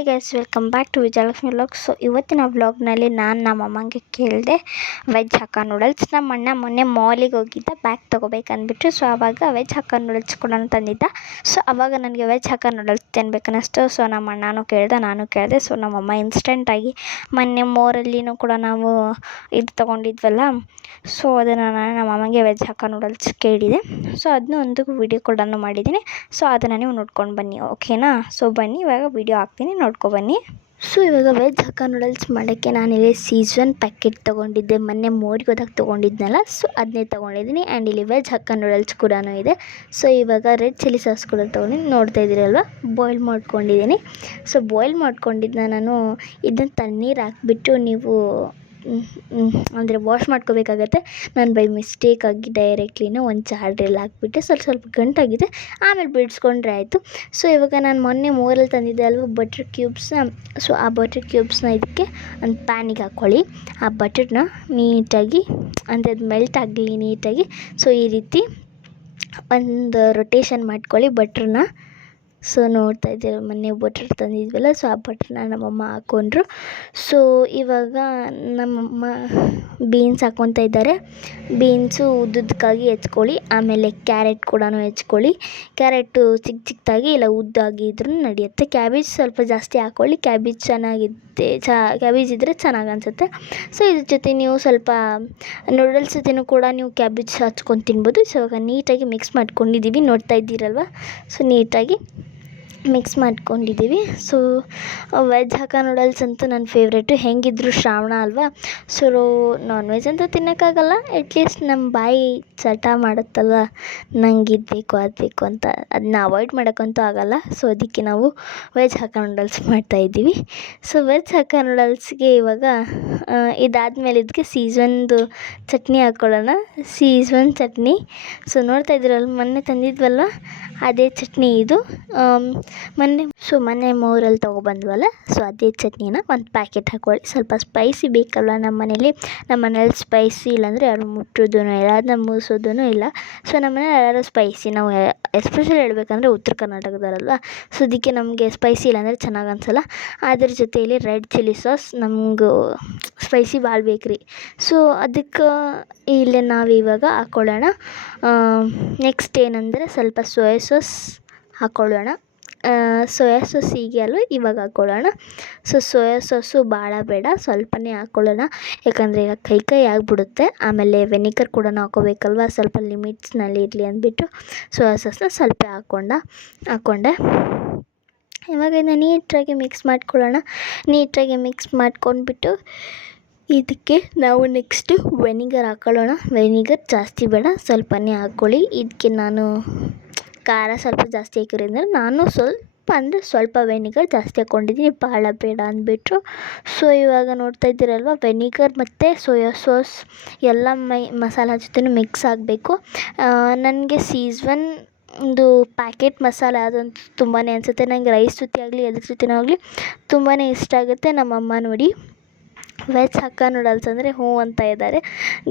Hi guys welcome back to Vijayalakshmi vlog so ಇವತ್ತಿನ ವ್ಲಾಗ್ನಲ್ಲಿ ನಾನು ನಮ್ಮ ಅಮ್ಮಂಗೆ ಕೇಳಿದೆ ವೆಜ್ ಹಕ್ಕ ನೂಡಲ್ಸ್ ನಮ್ಮ ಅಣ್ಣ ಮೊನ್ನೆ ಮಾಲಿಗೆ ಹೋಗಿದ್ದ ಬ್ಯಾಗ್ ತೊಗೋಬೇಕಂದ್ಬಿಟ್ಟು ಸೊ ಆವಾಗ ವೆಜ್ ಹಕ್ಕ ನೂಡಲ್ಸ್ ಕೂಡ ತಂದಿದ್ದ. ಸೊ ಆವಾಗ ನನಗೆ ವೆಜ್ ಹಕ್ಕ ನೂಡಲ್ಸ್ ತಿನ್ಬೇಕನ್ನಿಸ್ತು. ಸೊ ನಮ್ಮ ಅಣ್ಣನೂ ಕೇಳಿದೆ, ನಾನು ಕೇಳಿದೆ. ಸೊ ನಮ್ಮಮ್ಮ ಇನ್ಸ್ಟೆಂಟಾಗಿ ಮೊನ್ನೆ ಮೋರಲ್ಲಿನೂ ಕೂಡ ನಾವು ಇದು ತೊಗೊಂಡಿದ್ವಲ್ಲ. ಸೊ ಅದನ್ನು ನಾನು ನಮ್ಮ ಅಮ್ಮಂಗೆ ವೆಜ್ ಹಕ್ಕ ನೂಡಲ್ಸ್ ಕೇಳಿದೆ. ಸೊ ಅದನ್ನು ಒಂದು ವಿಡಿಯೋ ಕೂಡ ಮಾಡಿದ್ದೀನಿ. ಸೊ ಅದನ್ನು ನೀವು ನೋಡ್ಕೊಂಡು ಬನ್ನಿ ಓಕೆನಾ ಸೊ ಬನ್ನಿ, ಇವಾಗ ವಿಡಿಯೋ ಹಾಕ್ತೀನಿ, ನೋಡ್ಕೊ ಬನ್ನಿ. ಸೊ ಇವಾಗ ವೆಜ್ ಹಕ್ಕ ನೂಡಲ್ಸ್ ಮಾಡೋಕ್ಕೆ ನಾನಿಲ್ಲಿ ಸೀಸನ್ ಪ್ಯಾಕೆಟ್ ತೊಗೊಂಡಿದ್ದೆ. ಮೊನ್ನೆ ಮೂರಿಗೆ ಹೋದಾಗ ತೊಗೊಂಡಿದ್ನಲ್ಲ ಸೊ ಅದನ್ನೇ ತೊಗೊಂಡಿದ್ದೀನಿ. ಆ್ಯಂಡ್ ಇಲ್ಲಿ ವೆಜ್ ಹಕ್ಕ ನೂಡಲ್ಸ್ ಕೂಡ ಇದೆ. ಸೊ ಇವಾಗ ರೆಡ್ ಚಿಲ್ಲಿ ಸಾಸ್ ಕೂಡ ತೊಗೊಂಡಿದ್ದೀನಿ ನೋಡ್ತಾ ಇದ್ದೀರಲ್ವ ಬಾಯ್ಲ್ ಮಾಡ್ಕೊಂಡಿದ್ದೀನಿ. ಸೊ ಬಾಯ್ಲ್ ಮಾಡ್ಕೊಂಡಿದ್ದ ನಾನು. ಇದನ್ನು ತಣ್ಣೀರು ಹಾಕ್ಬಿಟ್ಟು ನೀವು ಅಂದರೆ ವಾಶ್ ಮಾಡ್ಕೋಬೇಕಾಗತ್ತೆ. ನಾನು ಬೈ ಮಿಸ್ಟೇಕಾಗಿ ಡೈರೆಕ್ಟ್ಲಿನೇ ಒಂದು ಜಾಡ್ರಲ್ಲಿ ಹಾಕ್ಬಿಟ್ಟೆ. ಸ್ವಲ್ಪ ಸ್ವಲ್ಪ ಗಂಟಾಗಿದೆ. ಆಮೇಲೆ ಬಿಡಿಸ್ಕೊಂಡ್ರೆ ಆಯಿತು. ಸೊ ಇವಾಗ ನಾನು ಮೊನ್ನೆ ಮೋರಲ್ಲಿ ತಂದಿದ್ದೆ ಅಲ್ವ ಬಟರ್ ಕ್ಯೂಬ್ಸ್ನ ಸೊ ಆ ಬಟರ್ ಕ್ಯೂಬ್ಸ್ನ ಇದಕ್ಕೆ ಒಂದು ಪ್ಯಾನಿಗೆ ಹಾಕ್ಕೊಳ್ಳಿ ಆ ಬಟರ್ನ ನೀಟಾಗಿ, ಅಂದರೆ ಅದು ಮೆಲ್ಟ್ ಆಗಲಿ ನೀಟಾಗಿ. ಸೊ ಈ ರೀತಿ ಒಂದು ರೊಟೇಷನ್ ಮಾಡ್ಕೊಳ್ಳಿ ಬಟ್ರನ್ನ ಸೊ ನೋಡ್ತಾ ಇದ್ದೀರ ಮೊನ್ನೆ ಬಟರ್ ತಂದಿದ್ವಲ್ಲ ಸೊ ಆ ಬಟ್ರನ್ನ ನಮ್ಮಮ್ಮ ಹಾಕ್ಕೊಂಡ್ರು ಸೊ ಇವಾಗ ನಮ್ಮಮ್ಮ ಬೀನ್ಸ್ ಹಾಕ್ಕೊತಾ ಇದ್ದಾರೆ. ಬೀನ್ಸು ಉದ್ದುದ್ದಕ್ಕಾಗಿ ಹೆಚ್ಕೊಳ್ಳಿ, ಆಮೇಲೆ ಕ್ಯಾರೆಟ್ ಕೂಡ ಹೆಚ್ಕೊಳ್ಳಿ. ಕ್ಯಾರೆಟು ಚಿಕ್ಕ ಚಿಕ್ಕದಾಗಿ ಇಲ್ಲ ಉದ್ದಾಗಿ ಇದ್ರೂ ನಡೆಯುತ್ತೆ. ಕ್ಯಾಬೇಜ್ ಸ್ವಲ್ಪ ಜಾಸ್ತಿ ಹಾಕ್ಕೊಳ್ಳಿ ಕ್ಯಾಬೇಜ್ ಚೆನ್ನಾಗಿದ್ದೆ, ಚ ಕ್ಯಾಬೇಜ್ ಇದ್ದರೆ ಚೆನ್ನಾಗಿ ಅನಿಸುತ್ತೆ. ಸೊ ಇದ್ರ ಜೊತೆ ನೀವು ಸ್ವಲ್ಪ ನೂಡಲ್ಸ್ ಜೊತೆನೂ ಕೂಡ ನೀವು ಕ್ಯಾಬೇಜ್ ಹಚ್ಕೊಂಡು ತಿನ್ಬೋದು. ಸೊ ಇವಾಗ ನೀಟಾಗಿ ಮಿಕ್ಸ್ ಮಾಡ್ಕೊಂಡಿದ್ದೀವಿ, ನೋಡ್ತಾ ಇದ್ದೀರಲ್ವ? ಸೊ ನೀಟಾಗಿ ಮಿಕ್ಸ್ ಮಾಡ್ಕೊಂಡಿದ್ದೀವಿ. ಸೊ ವೆಜ್ ಹಾಕ ನೂಡಲ್ಸ್ ಅಂತೂ ನನ್ನ ಫೇವ್ರೇಟು ಹೆಂಗಿದ್ರು ಶ್ರಾವಣ ಅಲ್ವಾ? ಸೊ ನಾನ್ ವೆಜ್ ಅಂತೂ ತಿನ್ನೋಕ್ಕಾಗಲ್ಲ. ಅಟ್ಲೀಸ್ಟ್ ನಮ್ಮ ಬಾಯಿ ಚಟ ಮಾಡುತ್ತಲ್ವ? ನಂಗೆ ಇದು ಬೇಕು, ಅದು ಬೇಕು ಅಂತ. ಅದನ್ನ ಅವಾಯ್ಡ್ ಮಾಡೋಕ್ಕಂತೂ ಆಗಲ್ಲ. ಸೊ ಅದಕ್ಕೆ ನಾವು ವೆಜ್ ಹಾಕ ನೂಡಲ್ಸ್ ಮಾಡ್ತಾಯಿದ್ದೀವಿ ಸೊ ವೆಜ್ ಹಾಕ ನೂಡಲ್ಸ್ಗೆ ಇವಾಗ ಇದಾದಮೇಲೆ ಇದಕ್ಕೆ ಸೀಸನ್ದು ಚಟ್ನಿ ಹಾಕ್ಕೊಳ್ಳೋಣ ಸೀಸನ್ ಚಟ್ನಿ. ಸೊ ನೋಡ್ತಾ ಇದ್ದೀರಲ್ಲ ಮೊನ್ನೆ ತಂದಿದ್ವಲ್ವ? ಅದೇ ಚಟ್ನಿ ಇದು. ಮೊನ್ನೆ, ಸೊ ಮೊನ್ನೆ ಮೂರಲ್ಲಿ ತೊಗೊಬಂದ್ವಲ್ಲ, ಸೊ ಅದೇ ಚಟ್ನಿನ ಒಂದು ಪ್ಯಾಕೆಟ್ ಹಾಕ್ಕೊಳ್ಳಿ ಸ್ವಲ್ಪ ಸ್ಪೈಸಿ ಬೇಕಲ್ವ ನಮ್ಮ ಮನೇಲಿ ನಮ್ಮ ಮನೇಲಿ ಸ್ಪೈಸಿ ಇಲ್ಲಾಂದರೆ ಯಾರು ಮುಟ್ಟೋದೂ ಇಲ್ಲ, ಅದನ್ನ ಮೂಸೋದೂ ಇಲ್ಲ. ಸೊ ನಮ್ಮ ಮನೇಲಿ ಎಲ್ಲರೂ ಸ್ಪೈಸಿ ನಾವು ಎಸ್ಪೆಷಲಿ ಹೇಳ್ಬೇಕಂದ್ರೆ ಉತ್ತರ ಕರ್ನಾಟಕದವರಲ್ವ? ಸೊ ಅದಕ್ಕೆ ನಮಗೆ ಸ್ಪೈಸಿ ಇಲ್ಲಾಂದರೆ ಚೆನ್ನಾಗಿ ಅನಿಸಲ್ಲ. ಅದ್ರ ಜೊತೆಯಲ್ಲಿ ರೆಡ್ ಚಿಲ್ಲಿ ಸಾಸ್ ನಮಗೂ ಸ್ಪೈಸಿ ಭಾಳ ಬೇಕು ರೀ ಸೊ ಅದಕ್ಕೆ ಇಲ್ಲೇ ನಾವು ಇವಾಗ ಹಾಕ್ಕೊಳ್ಳೋಣ ನೆಕ್ಸ್ಟ್ ಏನಂದರೆ ಸ್ವಲ್ಪ ಸೋಯಾ ಸಾಸ್ ಹಾಕ್ಕೊಳ್ಳೋಣ ಸೋಯಾ ಸಾಸ್ ಅಲ್ವ, ಇವಾಗ ಹಾಕ್ಕೊಳ್ಳೋಣ ಸೊ ಸೋಯಾ ಸಾಸು ಭಾಳ ಬೇಡ, ಸ್ವಲ್ಪನೇ ಹಾಕ್ಕೊಳ್ಳೋಣ ಯಾಕಂದರೆ ಈಗ ಕೈ ಕೈ ಆಗಿಬಿಡುತ್ತೆ. ಆಮೇಲೆ ವೆನಿಗರ್ ಕೂಡ ಹಾಕೋಬೇಕಲ್ವ, ಸ್ವಲ್ಪ ಲಿಮಿಟ್ಸ್ನಲ್ಲಿ ಇರಲಿ ಅಂದ್ಬಿಟ್ಟು ಸೋಯಾ ಸಾಸನ್ನ ಸ್ವಲ್ಪ ಹಾಕ್ಕೊಂಡ ಹಾಕ್ಕೊಂಡೆ ಇವಾಗ ಇದನ್ನು ನೀಟಾಗಿ ಮಿಕ್ಸ್ ಮಾಡ್ಕೊಳ್ಳೋಣ. ನೀಟಾಗಿ ಮಿಕ್ಸ್ ಮಾಡ್ಕೊಂಡ್ಬಿಟ್ಟು ಇದಕ್ಕೆ ನಾವು ನೆಕ್ಸ್ಟು ವೆನಿಗರ್ ಹಾಕ್ಕೊಳ್ಳೋಣ ವೆನಿಗರ್ ಜಾಸ್ತಿ ಬೇಡ, ಸ್ವಲ್ಪನೇ ಹಾಕ್ಕೊಳ್ಳಿ ಇದಕ್ಕೆ ನಾನು ಖಾರ ಸ್ವಲ್ಪ ಜಾಸ್ತಿ ಹಾಕಿರೋದ್ರಿಂದ ನಾನು ಸ್ವಲ್ಪ ಅಂದರೆ ಸ್ವಲ್ಪ ವೆನಿಗರ್ ಜಾಸ್ತಿ ಹಾಕ್ಕೊಂಡಿದ್ದೀನಿ ಭಾಳ ಬೇಡ ಅಂದ್ಬಿಟ್ಟು ಸೊ ಇವಾಗ ನೋಡ್ತಾ ಇದ್ದೀರಲ್ವ ವೆನಿಗರ್ ಮತ್ತು ಸೋಯಾ ಸಾಸ್ ಎಲ್ಲ ಮೈ, ಮಸಾಲ ಜೊತೆನೂ ಮಿಕ್ಸ್ ಆಗಬೇಕು. ನನಗೆ ಸೀಸ್ವನ್ ಒಂದು ಪ್ಯಾಕೆಟ್ ಮಸಾಲ ಅದಂತೂ ತುಂಬಾ ಅನಿಸುತ್ತೆ. ನನಗೆ ರೈಸ್ ಜೊತೆ ಆಗಲಿ ಅದ್ರ ಜೊತೆನೂ ಆಗಲಿ ತುಂಬಾ ಇಷ್ಟ ಆಗುತ್ತೆ. ನಮ್ಮಮ್ಮ ನೋಡಿ. ವೆಜ್ ಹಕ್ಕ ನೂಡಲ್ಸ್ ಅಂದರೆ ಹ್ಞೂ ಅಂತ ಇದ್ದಾರೆ.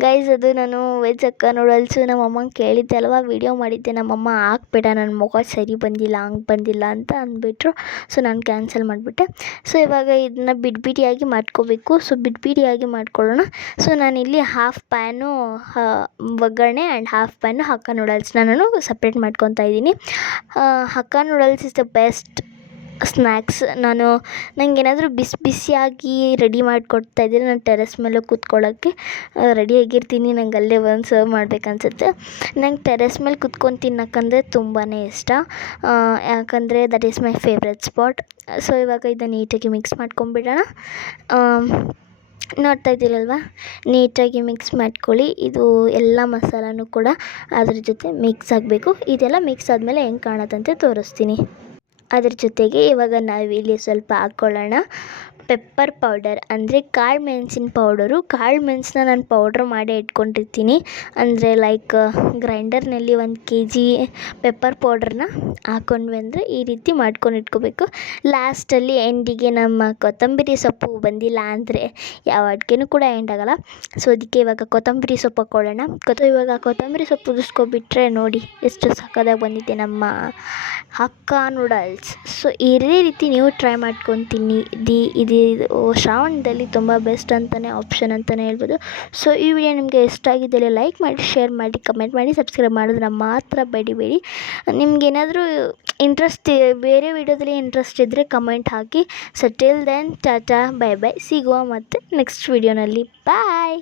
ಗೈಸ್ ಅದು ನಾನು ವೆಜ್ ಹಕ್ಕ ನೂಡಲ್ಸು ನಮ್ಮ ಅಮ್ಮಂಗೆ ಕೇಳಿದ್ದೆ ಅಲ್ವಾ? ವೀಡಿಯೋ ಮಾಡಿದ್ದೆ. ನಮ್ಮಮ್ಮ, ಹಾಕ್ಬೇಡ ನನ್ನ ಮುಖ ಸರಿ ಬಂದಿಲ್ಲ, ಹಂಗೆ ಬಂದಿಲ್ಲ ಅಂತ ಅಂದ್ಬಿಟ್ರು. ಸೊ ನಾನು ಕ್ಯಾನ್ಸಲ್ ಮಾಡಿಬಿಟ್ಟೆ. ಸೊ ಇವಾಗ ಇದನ್ನ ಬಿಡ್ಬಿಡಿಯಾಗಿ ಮಾಡ್ಕೋಬೇಕು. ಸೊ ಬಿಡ್ಬಿಡಿಯಾಗಿ ಮಾಡ್ಕೊಳ್ಳೋಣ. ಸೊ ನಾನಿಲ್ಲಿ ಹಾಫ್ ಪ್ಯಾನು ಒಗ್ಗರಣೆ ಆ್ಯಂಡ್ ಹಾಫ್ ಪ್ಯಾನು ಹಕ್ಕ ನೂಡಲ್ಸ್ನ ನಾನು ಸಪ್ರೇಟ್ ಮಾಡ್ಕೊತಾ ಇದ್ದೀನಿ. Hakka noodles is the best snacks ನಾನು ನನಗೇನಾದರೂ ಬಿಸಿ ಬಿಸಿಯಾಗಿ ರೆಡಿ ಮಾಡಿಕೊಡ್ತಾ ಇದ್ದರೆ ನಾನು ಟೆರೆಸ್ ಮೇಲೆ ಕೂತ್ಕೊಳ್ಳೋಕ್ಕೆ ರೆಡಿಯಾಗಿರ್ತೀನಿ ನಂಗೆ ಅಲ್ಲೇ ಒಂದು ಸರ್ವ್ ಮಾಡಬೇಕನ್ಸುತ್ತೆ. ನಂಗೆ ಟೆರೆಸ್ ಮೇಲೆ ಕುತ್ಕೊಂಡು ತಿನ್ನೋಕ್ಕಂದ್ರೆ ತುಂಬಾ ಇಷ್ಟ. ಯಾಕಂದರೆ that is my favourite spot so ಇವಾಗ ಇದನ್ನು ನೀಟಾಗಿ ಮಿಕ್ಸ್ ಮಾಡ್ಕೊಂಬಿಡೋಣ ನೋಡ್ತಾ ಇದ್ದೀರಲ್ವ? ನೀಟಾಗಿ ಮಿಕ್ಸ್ ಮಾಡ್ಕೊಳ್ಳಿ. ಇದು ಎಲ್ಲ ಮಸಾಲನೂ ಕೂಡ ಅದ್ರ ಜೊತೆ ಮಿಕ್ಸ್ ಆಗಬೇಕು. ಇದೆಲ್ಲ ಮಿಕ್ಸ್ ಆದಮೇಲೆ ಹೆಂಗೆ ಕಾಣತ್ತಂತೆ ತೋರಿಸ್ತೀನಿ. ಅದ್ರ ಜೊತೆಗೆ ಇವಾಗ ನಾವಿಲ್ಲಿ ಸ್ವಲ್ಪ ಹಾಕ್ಕೊಳ್ಳೋಣ. ಪೆಪ್ಪರ್ ಪೌಡರ್ ಅಂದರೆ ಕಾಳು ಮೆಣಸಿನ ಪೌಡರು ಕಾಳು ಮೆಣಸನ್ನ ನಾನು ಪೌಡ್ರ್ ಮಾಡೇ ಇಟ್ಕೊಂಡಿರ್ತೀನಿ. ಅಂದರೆ ಲೈಕ್ ಗ್ರೈಂಡರ್ನಲ್ಲಿ ಒಂದು ಕೆ ಜಿ ಪೆಪ್ಪರ್ ಪೌಡ್ರನ್ನ ಹಾಕೊಂಡ್ವಿ ಅಂದರೆ ಈ ರೀತಿ ಮಾಡ್ಕೊಂಡು ಇಟ್ಕೋಬೇಕು. ಲಾಸ್ಟಲ್ಲಿ ಎಂಡಿಗೆ ನಮ್ಮ ಕೊತ್ತಂಬರಿ ಸೊಪ್ಪು ಬಂದಿಲ್ಲ ಅಂದರೆ ಯಾವ ಅಡುಗೆನೂ ಕೂಡ ಎಂಡ್ ಆಗೋಲ್ಲ. ಸೊ ಅದಕ್ಕೆ ಇವಾಗ ಕೊತ್ತಂಬರಿ ಸೊಪ್ಪು ಹಾಕ್ಕೊಳ್ಳೋಣ ಕೊತ್ತ ಇವಾಗ ಕೊತ್ತಂಬರಿ ಸೊಪ್ಪು ಉದಿಸ್ಕೊಬಿಟ್ರೆ ನೋಡಿ ಎಷ್ಟು ಸಖತ್ತಾಗಿ ಬಂದಿದೆ ನಮ್ಮ ಹಕ್ಕ ನೂಡಲ್ಸ್ ಸೊ ಇದೇ ರೀತಿ ನೀವು ಟ್ರೈ ಮಾಡ್ಕೊಂಡು ತಿನ್ನಿ ದಿ ಇದು ಶ್ರಾವಣದಲ್ಲಿ ತುಂಬ ಬೆಸ್ಟ್ ಅಂತಲೇ ಆಪ್ಷನ್ ಅಂತಲೇ ಹೇಳ್ಬೋದು. ಸೊ ಈ ವಿಡಿಯೋ ನಿಮಗೆ ಇಷ್ಟ ಆಗಿದ್ದಲ್ಲಿ ಲೈಕ್ ಮಾಡಿ ಶೇರ್ ಮಾಡಿ ಕಮೆಂಟ್ ಮಾಡಿ ಸಬ್ಸ್ಕ್ರೈಬ್ ಮಾಡೋದನ್ನ ಮಾತ್ರ ಬೇಡಿಬೇಡಿ. ನಿಮ್ಗೇನಾದರೂ ಇಂಟ್ರೆಸ್ಟ್ ಬೇರೆ ವಿಡಿಯೋದಲ್ಲಿ ಇಂಟ್ರೆಸ್ಟ್ ಇದ್ದರೆ ಕಮೆಂಟ್ ಹಾಕಿ. So till then tata bye bye ಸಿಗುವ ಮತ್ತು ನೆಕ್ಸ್ಟ್ ವಿಡಿಯೋನಲ್ಲಿ ಬಾಯ್